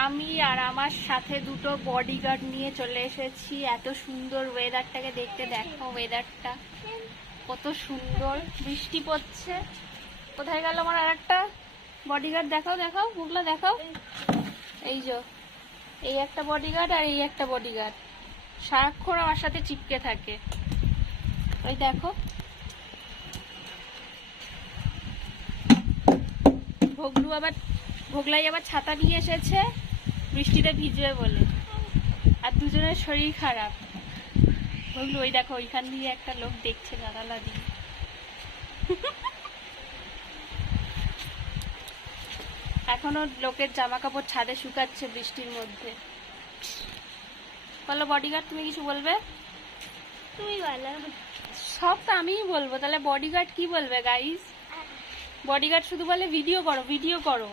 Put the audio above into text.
আমি আর আমার সাথে দুটো বডিগার্ড নিয়ে চলে এসেছি। এত সুন্দর ওয়েদারটাকে দেখতে, দেখো ওয়েদারটা কত সুন্দর, বৃষ্টি পড়ছে। কোথায় গেল আমার আর একটা বডিগার্ড? দেখাও দেখাও, মুখলা দেখাও। এই যে এই একটা বডিগার্ড আর এই একটা বডিগার্ড সারাক্ষণ আমার সাথে চিপকে থাকে। ওই দেখো, ভোগলাই আবার ছাতা নিয়ে এসেছে বৃষ্টিতে ভিজবে বলে, আর দুজনের শরীর খারাপ। ভগলু ওই দেখো, ওইখান দিয়ে একটা লোক দেখছে জানালা দিয়ে। এখনো লোকের জামা কাপড় ছাদে শুকাচ্ছে বৃষ্টির মধ্যে। বলো বডিগার্ড, তুমি কিছু বলবে? তুমি বলো। সব তো আমিই বলবো, তাহলে বডিগার্ড কি বলবে গাইস? বডিগার্ড শুধু বলে ভিডিও করো, ভিডিও করো।